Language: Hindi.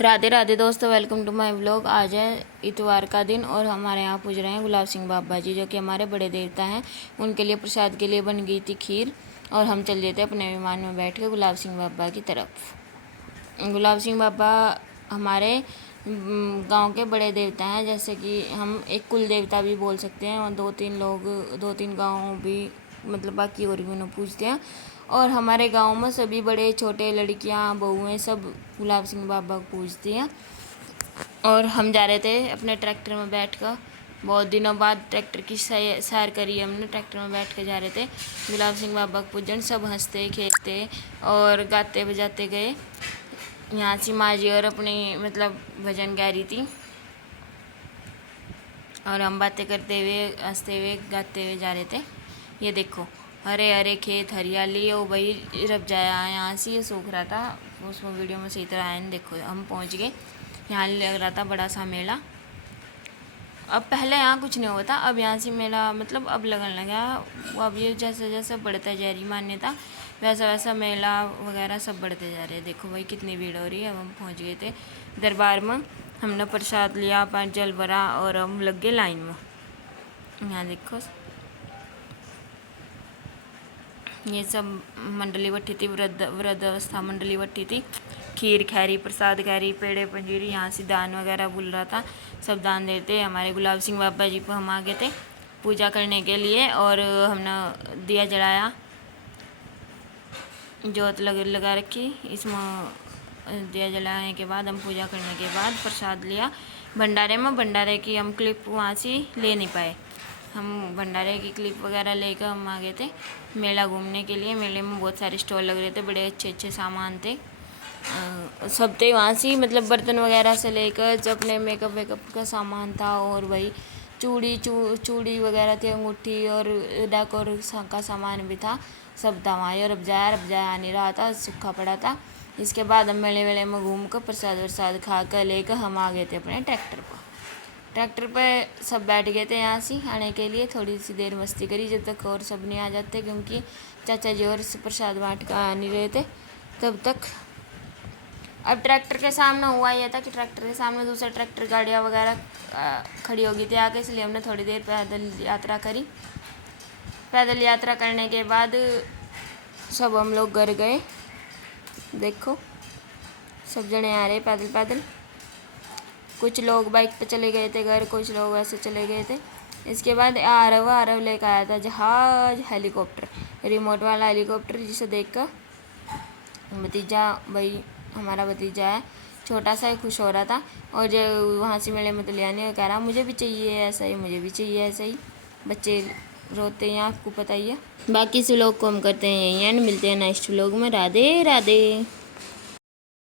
राधे राधे दोस्तों, वेलकम टू माय व्लॉग। आज है इतवार का दिन और हमारे यहाँ पूज रहे हैं गुलाब सिंह बाबा जी, जो कि हमारे बड़े देवता हैं। उनके लिए प्रसाद के लिए बन गई थी खीर और हम चल गए थे अपने विमान में बैठ के गुलाब सिंह बाबा की तरफ। गुलाब सिंह बाबा हमारे गांव के बड़े देवता हैं, जैसे कि हम एक कुल देवता भी बोल सकते हैं। और दो तीन गाँव भी मतलब बाकी और भी उन्हें पूजते हैं। और हमारे गांव में सभी बड़े छोटे लड़कियां बहुएं सब गुलाब सिंह बाबा को पूजती हैं। और हम जा रहे थे अपने ट्रैक्टर में बैठकर, बहुत दिनों बाद ट्रैक्टर की सैर करी हमने। ट्रैक्टर में बैठ के जा रहे थे गुलाब सिंह बाबा को पूजन। सब हंसते खेलते और गाते बजाते गए। यहाँ से माँ जी और अपनी मतलब भजन गा रही थी और हम बातें करते हुए हंसते हुए गाते हुए जा रहे थे। ये देखो हरे हरे खेत हरियाली, ओ भाई रब जाया यहाँ से ये सूख रहा था, उसमें वीडियो में सही तरह आया नहीं। देखो हम पहुँच गए, यहाँ लग रहा था बड़ा सा मेला। अब पहले यहाँ कुछ नहीं होता, अब यहाँ से मेला मतलब अब लगने लगा। अब ये जैसे जैसे बढ़ता जा रही मान्यता, वैसा वैसा मेला वगैरह सब बढ़ते जा रहे हैं। देखो भाई कितनी भीड़ हो रही है। अब हम पहुँच गए थे दरबार में, हमने प्रसाद लिया, पाँच जल भरा और हम लग गए लाइन में। यहाँ देखो ये सब मंडली बैठी थी, वृद्ध अवस्था मंडली बैठी थी। खीर खैरी प्रसाद खैरी पेड़े पंजीरी, यहाँ से दान वगैरह बोल रहा था, सब दान देते। हमारे गुलाब सिंह बाबा जी को हम आ गए थे पूजा करने के लिए और हमने दिया जलाया, जोत लगा रखी। इसमें दिया जलाने के बाद हम पूजा करने के बाद प्रसाद लिया भंडारे में। भंडारे की हम क्लिप वहाँ से ले नहीं पाए, हम भंडारे की क्लिप वगैरह लेकर हम आ गए थे मेला घूमने के लिए। मेले में बहुत सारे स्टॉल लग रहे थे, बड़े अच्छे अच्छे सामान थे। सब थे वहाँ से, मतलब बर्तन वगैरह से लेकर जो अपने मेकअप वेकअप का सामान था। और वही चूड़ी वगैरह थी, अंगूठी और डेकोरेशन का सामान भी था, सब था वहाँ। और अब जाया आ नहीं रहा था, सूखा पड़ा था। इसके बाद हम मेले वेले में घूम कर प्रसाद वरसाद खा कर लेकर हम आ गए थे अपने ट्रैक्टर पर। ट्रैक्टर पे सब बैठ गए थे यहाँ से आने के लिए। थोड़ी सी देर मस्ती करी जब तक और सब नहीं आ जाते, क्योंकि चाचा जी और प्रसाद बांट कर आ नहीं रहे थे तब तक। अब ट्रैक्टर के सामने हुआ यह था कि ट्रैक्टर के सामने दूसरे ट्रैक्टर गाड़ियाँ वगैरह खड़ी हो गई थी आगे, इसलिए हमने थोड़ी देर पैदल यात्रा करी। पैदल यात्रा करने के बाद सब हम लोग घर गए। देखो सब जने आ रहे पैदल पैदल। कुछ लोग बाइक पे चले गए थे घर, कुछ लोग ऐसे चले गए थे। इसके बाद आरव लेकर आया था जहाज, हेलीकॉप्टर, रिमोट वाला हेलीकॉप्टर, जिसे देखकर भतीजा, भाई हमारा भतीजा है छोटा सा, खुश हो रहा था। और जो वहाँ से मेले में तो ले आने कह रहा मुझे भी चाहिए ऐसा ही, मुझे भी चाहिए ऐसा ही। बच्चे रोते हैं, आपको पता ही है। बाकी से लोग को हम करते हैं यही एंड, मिलते हैं नेक्स्ट व्लॉग में। राधे राधे।